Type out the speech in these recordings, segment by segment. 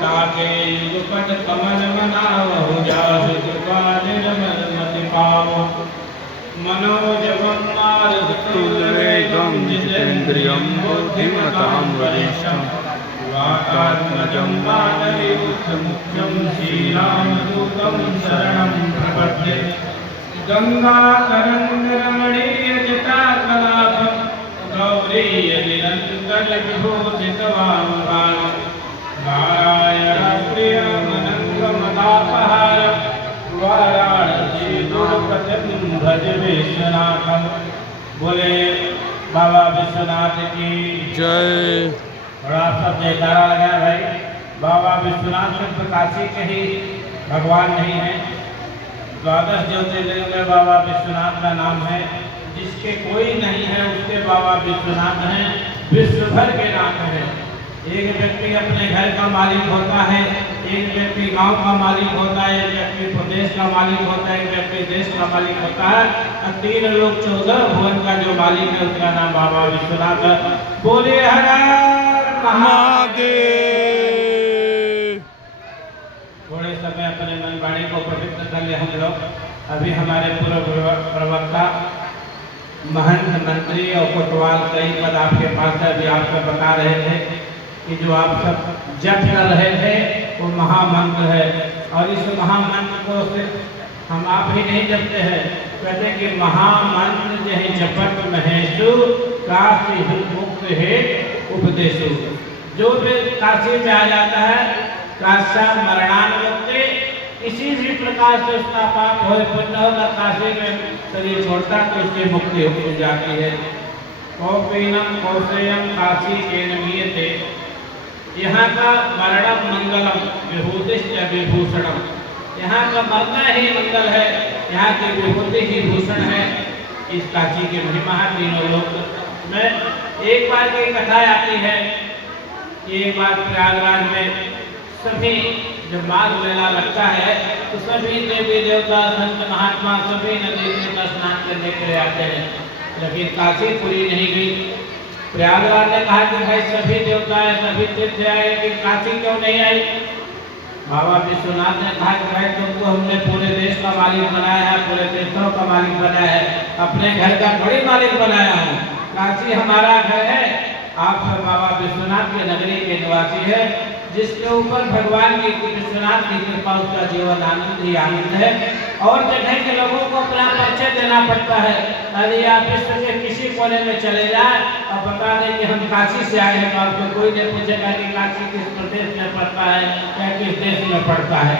ताके युगपट कमल मनावहु जासु कृपा निर्मल मति पावहु मनोजवं मारुततुल्यवेगं जितेन्द्रियं बुद्धिमतां वरिष्ठं वातात्मजं वानरयूथमुख्यं श्रीरामदूतं शरणं प्रपद्ये गंगातरङ्गरमणीयजटाकलापं गौरीयनिरन्तरविभूषितवामभागं नारायणप्रियमनङ्गमदापहारं वाराणसीपुरपतिं भज विश्वनाथं। बोले बाबा विश्वनाथ की जय। और आप सब जयकारा लगाए भाई। बाबा विश्वनाथ सिर्फ काशी के ही भगवान नहीं है, द्वादश ज्योतिर्लिंग में बाबा विश्वनाथ का नाम है। जिसके कोई नहीं है उसके बाबा विश्वनाथ हैं, विश्व भर के नाम है। एक व्यक्ति अपने घर का मालिक होता है, एक व्यक्ति गांव का मालिक होता है, एक व्यक्ति प्रदेश का मालिक होता है, एक व्यक्ति देश का मालिक होता है, और 3 लोग 14 भुवन का जो मालिक है उसका नाम बाबा विश्वनाथ है। बोले हर हर महादेव। थोड़े समय अपने मन वाणी को पवित्र कर ले हम लोग। अभी हमारे पूर्व प्रवक्ता महंत मंत्री और कोतवाल कई पद आपके पास है, अभी आपको बता रहे थे कि जो आप सब जप कर रहे थे वो महामंत्र है। और इस महामंत्र को सिर्फ हम आप ही नहीं जपते हैं, कहते हैं कि महामंत्र जय जपत महेशु काशी मुक्त है उपदेशु। जो भी काशी में आ जाता है काशा मरणान व्यक्ति किसी भी प्रकार से उसका पाप हो पुण्य होगा, काशी में शरीर छोड़ता तो उसकी मुक्ति हो जाती है। कौपीनम कौशेयम काशी के नमीयते, यहाँ का मरणम मंगलम विभूतिश्च विभूषणम, यहाँ का मरना ही मंगल है, यहाँ की विभूति ही भूषण है। इस काशी की महिमा है तीनों लोक में। एक बार की कथा आती है कि एक बार प्रयागराज में सभी जब माघ मेला लगता है तो सभी देवी देवता संत महात्मा सभी नदी में स्नान करने के लिए आते हैं, लेकिन काशी पूरी नहीं गई। प्रयागराज ने कहा कि भाई सभी देवता है सभी तीर्थ आए लेकिन काशी क्यों नहीं आई। बाबा विश्वनाथ ने कहा कि भाई तुमको हमने पूरे देश का मालिक बनाया है, पूरे तीर्थों का मालिक बनाया है, अपने घर का थोड़ी मालिक बनाया हूँ। काशी हमारा घर है, आप सब बाबा विश्वनाथ के नगरी के निवासी है। जिसके ऊपर भगवान की विश्वनाथ की कृपा उसका जीवन आनंद ही आनंद है। और जगह के लोगों को अपना परिचय देना पड़ता है। यदि आप विश्व के किसी कोने में चले जाए और बता दें कि हम काशी से आए हैं तो आपको कोई नहीं पूछेगा कि काशी किस प्रदेश में पड़ता है या किस देश में पड़ता है।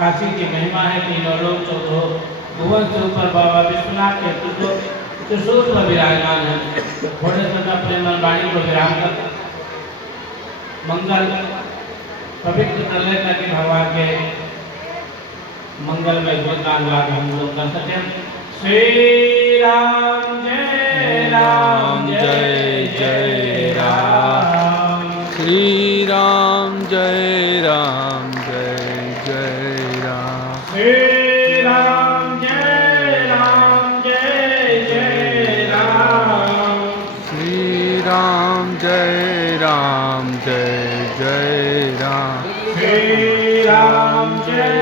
काशी की महिमा है तीनों लोग 14 भुवन से ऊपर बाबा विश्वनाथ के त्रिशूल पर विराजमान है। थोड़े समय अपने मन वाणी को विराम कर मंगल पवित्र कर लेता कि भगवान के मंगल में गुणगान हम लोग कर सकें। श्री राम जय राम जय जय राम, श्री राम जय राम जय जय राम, श्री राम जय राम जय जय राम, श्री राम जय राम जय जय राम, श्री राम जय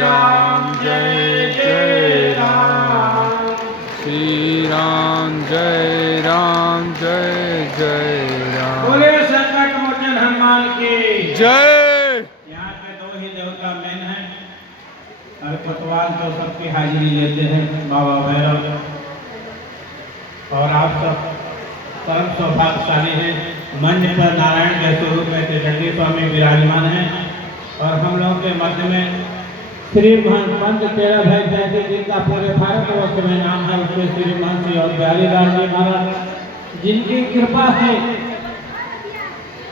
राम जय जय राम, श्री राम जय राम जय जय राम। बोले संकट मोचन हनुमान की जय। यहाँ पे 2 ही देवता मेन हैं और कोतवाल तो सबकी हाजिरी लेते हैं बाबा भैरव। और आप सब परम सौभाग्यशाली हैं, मंच पर नारायण के स्वरूप में त्रिशंगी स्वामी विराजमान हैं। और हम लोगों के मध्य में श्री महंत पंत तेरह भाई जैसे जिनका पूरे भारतवर्ष में नाम है, उसके श्री महंत श्री और बिहारीदास जी महाराज, जिनकी कृपा से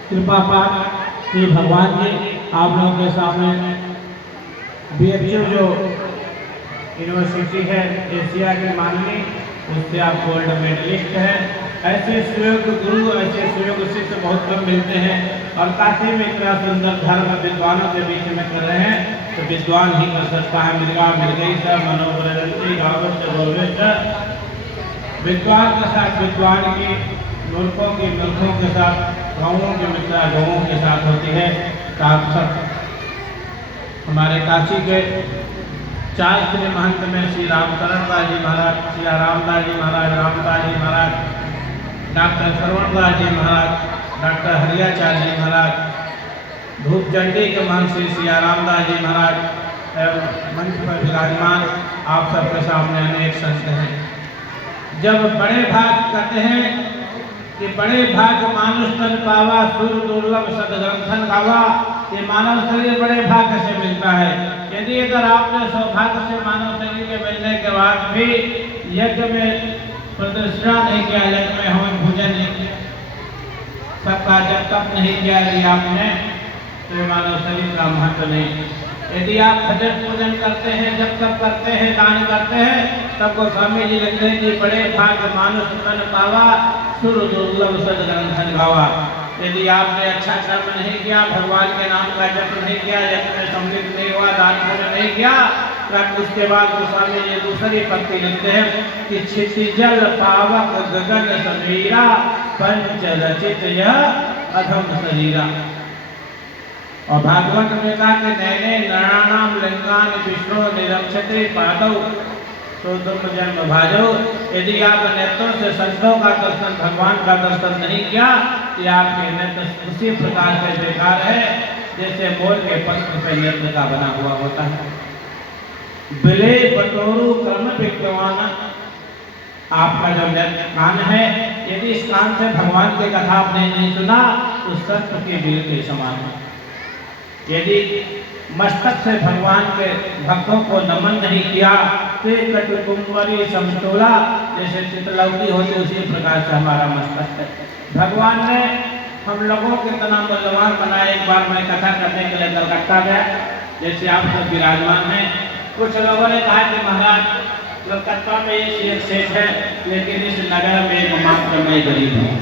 कृपा पाठ श्री भगवान जी आप लोगों के सामने BHU जो यूनिवर्सिटी है एशिया की माननीय, उससे आप गोल्ड मेडलिस्ट हैं। ऐसे सुयोग्य गुरु ऐसे सुयोग्य शिष्य बहुत कम मिलते हैं और काशी में इतना सुंदर धर्म विद्वानों के बीच में कर रहे हैं तो विद्वान ही कर सकता है। मृगा मिल गई सब मनोवृत्ति विद्वान के साथ विद्वान की मूर्खों के साथ गौों की मित्रता गौों के साथ होती है। साथ साथ हमारे काशी के 4 श्री महंत में श्री रामचरण दास जी महाराज, श्री रामदास जी महाराज, रामदास जी महाराज, डॉक्टर श्रवणदास जी महाराज, डॉक्टर हरियाचार्य जी महाराज, धूपचंडी के महंत श्री सियारामदास जी महाराज मंच पर विराजमान, आप सबके सामने अनेक संत हैं। जब बड़े भाग कहते हैं कि बड़े भाग मानुष तन पावा, सुर दुर्लभ सदग्रंथन गावा, ये मानव शरीर बड़े भाग्य से मिलता है। यदि अगर आपने सौभाग्य से मानव शरीर के मिलने के बाद भी यज्ञ में प्रदर्शना नहीं किया, यज्ञ में हवन पूजन नहीं किया, सबका जब तक नहीं किया यदि आपने, तो मानव शरीर का महत्व नहीं। यदि आप भजन पूजन करते हैं, जब तक करते हैं, दान करते हैं, तब गोस्वामी जी लिखते हैं कि बड़े भाग्य मानुष तन पावा, सुर दुर्लभ सदग्रंथन गावा। यदि आपने अच्छा कर्म नहीं किया, भगवान के नाम का जप नहीं किया, यज्ञ में सम्मिलित नहीं हुआ, दान पूजन नहीं किया, तब उसके बाद गोस्वामी जी दूसरी पंक्ति लिखते हैं कि क्षितिजल पावक गगन समीरा, पंच रचित यह अधम शरीरा। और भागवत में कहा कि नैने नराणाम लिंगान विष्णु निरक्षते पादौ तो तुम जन्म भाजो। यदि आप नेत्रों से संतों का दर्शन, भगवान का दर्शन नहीं किया, कि आपके नेत्र उसी प्रकार से बेकार है जैसे मोर के पंख पे नेत्र का बना हुआ होता है। बिले बटोरू कर्म विद्वान, आपका जो नेत्र कान है, यदि इस कान से भगवान की कथा आपने नहीं सुना तो सर्प के बिल के समान है। यदि मस्तक से भगवान के भक्तों को नमन नहीं किया तो कटुकुंवरी समतोला, जैसे चित्रलौकी होती उसी प्रकार से हमारा मस्तक है। भगवान ने हम लोगों के इतना मूल्यवान बनाया। एक बार मैं कथा करने के लिए कलकत्ता गया, जैसे आप सब विराजमान हैं। कुछ लोगों ने कहा कि महाराज कलकत्ता में एक सेठ है, लेकिन इस नगर में एकमात्र मैं गरीब हूँ।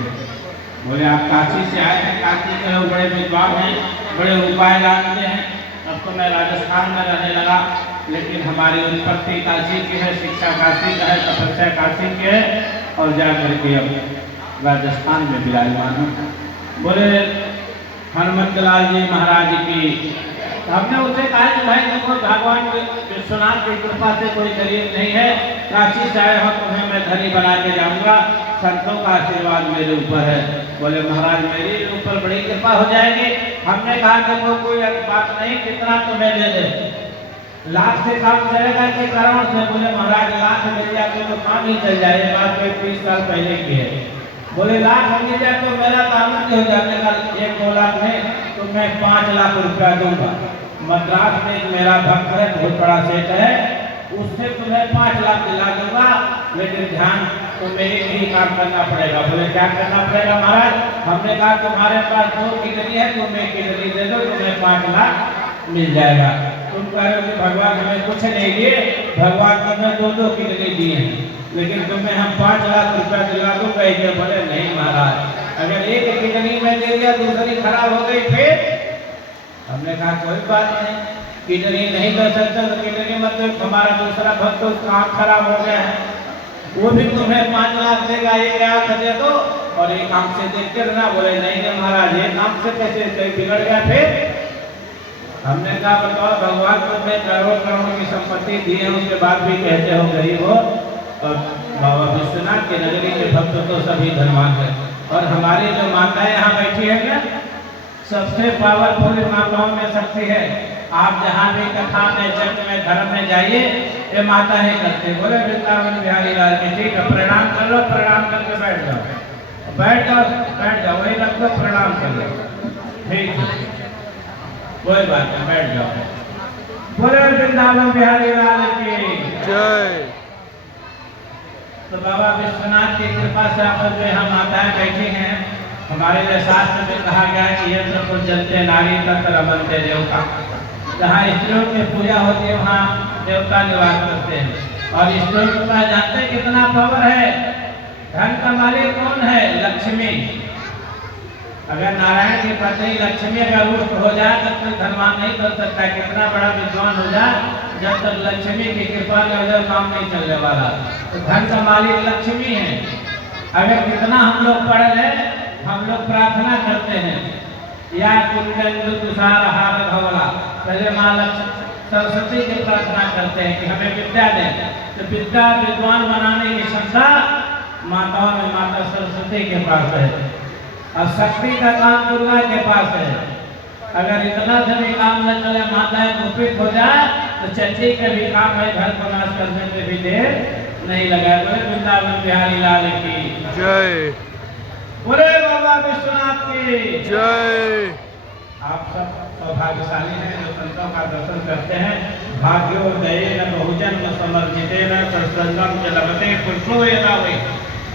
बोले आप काशी से आए हैं, काशी के लोग बड़े विद्वान हैं, बड़े उपाय जानते हैं। अब तो मैं राजस्थान में रहने लगा, लेकिन हमारी उत्पत्ति काशी की है, शिक्षा काशी का है, तपस्या काशी की है, और जाकर के अब राजस्थान में विराजमान हूँ। बोले हनुमत लाल जी महाराज की। हमने उसे कहा कि भाई देखो, भगवान विश्वनाथ की कृपा से कोई गरीब नहीं है, काशी से आए हो, तुम्हें मैं धनी बना के जाऊंगा, संतों का आशीर्वाद मेरे ऊपर है। बोले महाराज मेरे ऊपर बड़ी कृपा हो जाएगी। हमने कहा कि वो कोई बात नहीं, कितना तुम्हें दे दे, लाख से काम चलेगा कि करोड़ से? बोले महाराज लाख मिल जाए तो काम ही चल जाए, बात 30 साल पहले की है। बोले लाख मिल जाए तो मेरा काम हो जाने का 1-2 लाख है तो मैं 5 लाख रुपया दूंगा। मद्रास में एक मेरा भक्त है, बहुत बड़ा सेठ है, उससे तुम्हें 5 लाख दिला दूंगा, लेकिन ध्यान तो मेरे ही काम करना पड़ेगा। बोले क्या करना पड़ेगा महाराज? हमने कहा तुम्हारे पास 2 किडनी है, तुम 1 किडनी दे दो, तुम्हें 5 लाख मिल जाएगा। तुम कह रहे हो कि भगवान हमें कुछ नहीं दिए, भगवान तुम्हें 2-2 किडनी दिए हैं, लेकिन तुम्हें हम 5 लाख रुपया दिला दो कहे। बोले नहीं महाराज, अगर 1 किडनी में दे दिया, दूसरी खराब हो गई फिर? हमने कहा कोई बात नहीं, किडनी नहीं कर सकते तो किडनी मतलब हमारा दूसरा भक्त उसका आँख खराब हो गया है, वो भी तुम्हें 5 लाख देगा, 1 आँख दे दो और 1 आँख से देखते रहना। बोले नहीं महाराज, 1 आँख से कैसे बिगड़ गया फिर? हमने कहा बताओ, भगवान तुम्हें करोड़ करोड़ की संपत्ति दी है, उसके बाद भी कहते हो गरीब हो। और बाबा विश्वनाथ के नगरी के भक्त तो सभी धनवान है। और हमारी जो माताएं यहाँ बैठी है ना, सबसे पावरफुल माताओं में शक्ति है। आप जहाँ भी कथा में, चर्च में, धर्म में जाइए, ये माता ही करते। बोले वृंदावन बिहारी लाल की, ठीक है प्रणाम कर लो, प्रणाम करके बैठ जाओ, बैठ जाओ, वही रख लो, प्रणाम कर लो, ठीक है कोई बात नहीं, बैठ जाओ। बोले वृंदावन बिहारी लाल की जय। तो बाबा विश्वनाथ की कृपा से आप जो यहाँ माताएं बैठी हैं, हमारे लिए शास्त्र में कहा गया है कि यत्र पूजन्ते नारी तत्र रमन्ते देवता। जहाँ स्त्रियों की पूजा होती है वहाँ देवता निवास करते हैं। और स्त्रियों के पास जानते हैं कितना पावर है? धन का मालिक कौन है? लक्ष्मी। अगर नारायण की पत्नी लक्ष्मी अगर रुष्ट हो जाए तब तक धनवान नहीं कर सकता। कितना बड़ा विद्वान हो जाए, जब तक लक्ष्मी की कृपा के बगैर काम नहीं चलने वाला। तो धन का मालिक लक्ष्मी है। अगर कितना हम लोग पढ़ लें, हम लोग प्रार्थना करते हैं या कुंदेन्दु तुषार हार धवला। पहले माँ सरस्वती की प्रार्थना करते हैं कि हमें विद्या दें, तो विद्या विद्वान बनाने की क्षमता माताओं में माता सरस्वती के पास है और शक्ति का काम दुर्गा के पास है। अगर इतना से भी काम न चले, माताएं कुपित हो जाए, तो चच्ची के भी काम है, घर को नाश करने में भी देर नहीं लगा। बोले वृंदावन बिहारी लाल की जय। बोले बाबा विश्वनाथ की जय। आप सब सौभाग्यशाली हैं जो संतों का दर्शन करते हैं। भाग्योदयेन बहुजन्म समर्जितेन सत्संगम च लभते पुरुषो यथा वै।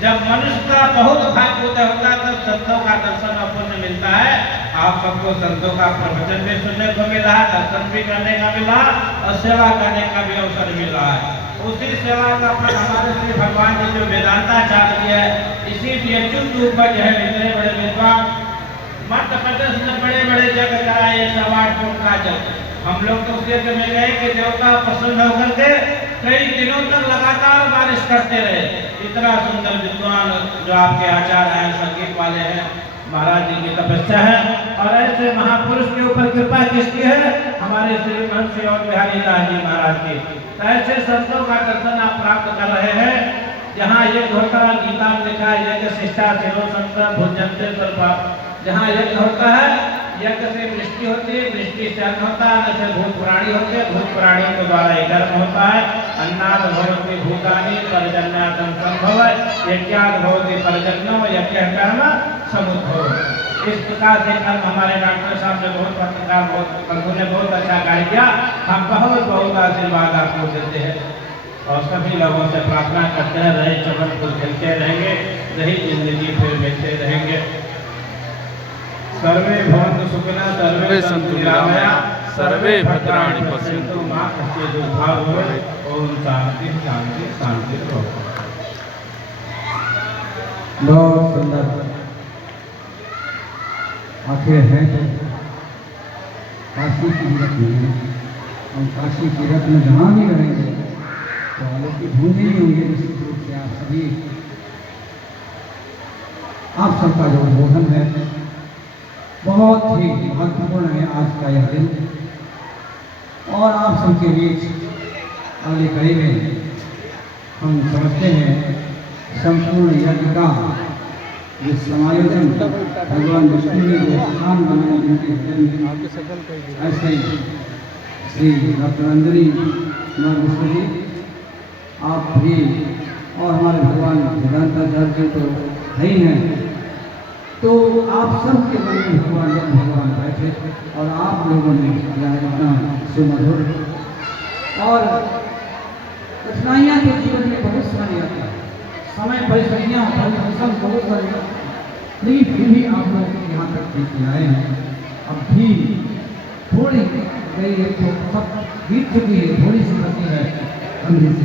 जब मनुष्य का बहुत भाग्योदय होता है तब संतों का दर्शन और पुण्य मिलता है। आप सबको संतों का प्रवचन भी सुनने को मिला, दर्शन भी करने का मिला और सेवा करने का भी अवसर मिल रहा है। उसी सेवा का फल हमारे श्री भगवान ने जो वेदांताचार्य है, इसीलिए चुप उपज है इतने बड़े विद्वान मध्य प्रदेश में बड़े बड़े जगह कराए 108 फुट का जग। हम लोग तो उसके में गए कि देवता प्रसन्न होकर के कई दिनों तक लगातार बारिश करते रहे। इतना सुंदर विद्वान जो आपके आचार्य हैं, संगीत वाले हैं, महाराज जी की तपस्या है। और ऐसे महापुरुष के ऊपर कृपा किसकी है? हमारे श्री महंत श्री और बिहारी दास जी महाराज की। तो ऐसे संतों का दर्शन आप प्राप्त कर रहे हैं। जहाँ यज्ञ होता है, गीता में लिखा है यज्ञ शिष्टा शिरो संत भुजंते सर्पा। जहाँ यज्ञ होता है, यज्ञ से वृष्टि होती है, वृष्टि से अन्न होता है, अन्न से भूत प्राणी होते हैं, भूत प्राणियों के द्वारा ही कर्म होता है। अन्नाद भवति भूतानि पर्जन्यादं संभव यज्ञाद भवति पर्जन्यो यज्ञ कर्म समुद्भव। इस प्रकार से कर्म हमारे डॉक्टर साहब ने बहुत पत्रकार बंधु ने बहुत अच्छा कार्य किया। हम बहुत बहुत आशीर्वाद आपको देते हैं और सभी लोगों से प्रार्थना करते हैं रहे चमन फूल खेलते रहेंगे, रही जिंदगी फिर मिलते रहेंगे। सर्वे भवन्तु सुखिनः सर्वे सन्तु निरामया सर्वे भद्राणि पश्यन्तु मा कश्चित् दुःखभाग् भवेत्। ओम शांति शांति शांति। बहुत सुंदर आखिर है तो काशी की रत्न में, और काशी की रत्न में जहाँ भी रहेंगे तो आलोक की भूमि ही होंगे। निश्चित रूप से आप सभी, आप सबका जो बोधन है बहुत ही महत्वपूर्ण है आज का यह दिन। और आप सबके बीच अगली कड़ी में हम समझते हैं संपूर्ण यज्ञ का जो समायोजन भगवान विष्णु ने जो स्थान बनाए उनके ऐसे श्री डॉक्टर अंजलि कुमार मिश्र जी आप भी और हमारे भगवान वेदांताचार्य तो है ही हैं। तो आप सबके मन में भगवान बैठे और आप लोगों ने इतना सुमधुर। और कठिनाइयाँ तो जीवन में बहुत सारी आती हैं, समय परिस्थितियाँ परिश्रम बहुत सारी, लेकिन फिर भी आप लोग यहाँ तक ठीक आए हैं। अब भी थोड़ी गई है तो सब बीत चुकी है, थोड़ी सी बची है। हमने से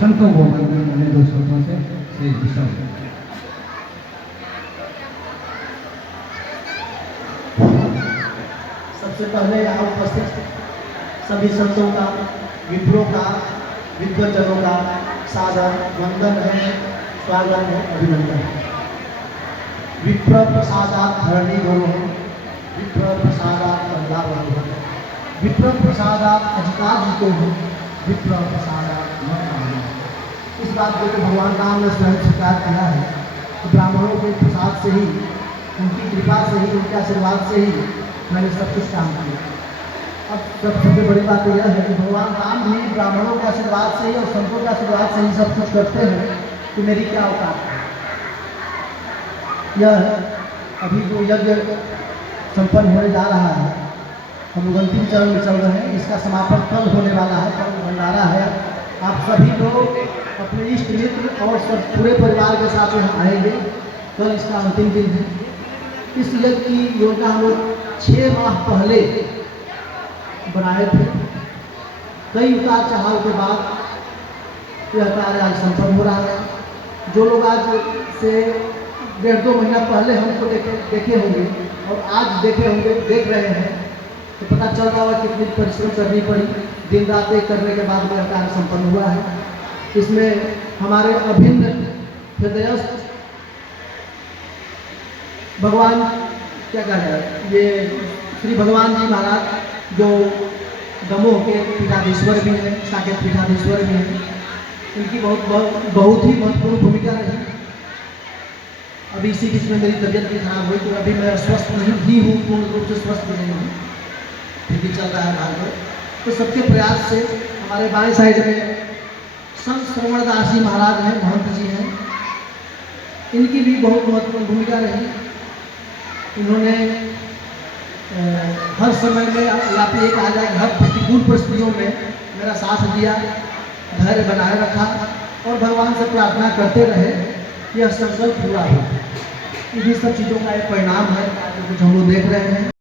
संतों को मैंने दो शब्दों से सबसे पहले यहाँ उपस्थित सभी संतों का, विप्रों का, विद्वजनों का सादर वंदन है, स्वागत है, अभिनंदन है। विप्र प्रसादात धरणी गुरु, विप्र प्रसादात कमला बंधु, विप्र प्रसादात अधिकार जीतो हो, विप्र प्रसादात मत। इस बात को तो भगवान राम ने स्वयं स्वीकार किया है कि ब्राह्मणों के प्रसाद से ही, उनकी कृपा से ही, उनके आशीर्वाद से ही मैंने सब कुछ काम किया। अब सबसे बड़ी बात तो यह है कि भगवान राम भी ब्राह्मणों के आशीर्वाद से ही और संतों के आशीर्वाद से ही सब कुछ करते हैं, तो मेरी क्या औकात है। यह अभी जो यज्ञ संपन्न होने जा रहा है, हम लोग अंतिम चरण में चल रहे हैं। इसका समापन कल होने वाला है, कल भंडारा है। आप सभी लोग अपने इष्ट मित्र और सब पूरे परिवार के साथ यहाँ आएंगे। कल इसका अंतिम दिन है। इस यज्ञ की योजना हम लोग 6 माह पहले बनाए थे। कई उतार चढ़ाव के बाद यह कार्य आज संपन्न हो रहा है। जो लोग आज से 1.5-2 महीना पहले हमको देखे होंगे और आज देखे होंगे, देख रहे हैं, तो पता चल रहा होगा कितनी परिश्रम करनी पड़ी। दिन रात एक करने के बाद यह कार्य संपन्न हुआ है। इसमें हमारे अभिन्न हृदयस्थ भगवान क्या कह रहे हैं, ये श्री भगवान जी महाराज जो दमोह के पीठाधीश्वर भी हैं, साकेत पीठाधीश्वर भी हैं, इनकी बहुत ही महत्वपूर्ण भूमिका रही। अभी इसी बीच में मेरी तबीयत भी खराब हुई, तो अभी मैं स्वस्थ नहीं ही हूँ, पूर्ण रूप से स्वस्थ भी नहीं हूँ, फिर भी चल रहा है भागवत। तो सबके प्रयास से हमारे बाएं साइड में संत श्रवणदास जी महाराज हैं, महंत जी हैं, इनकी भी बहुत महत्वपूर्ण भूमिका रही। इन्होंने हर समय में, या फिर एक आ जाए, हर प्रतिकूल परिस्थितियों में मेरा साथ दिया, धैर्य बनाए रखा और भगवान से प्रार्थना करते रहे कि यह संकल्प पूरा हो। इन्हीं सब चीज़ों का एक परिणाम है, कुछ हम लोग देख रहे हैं।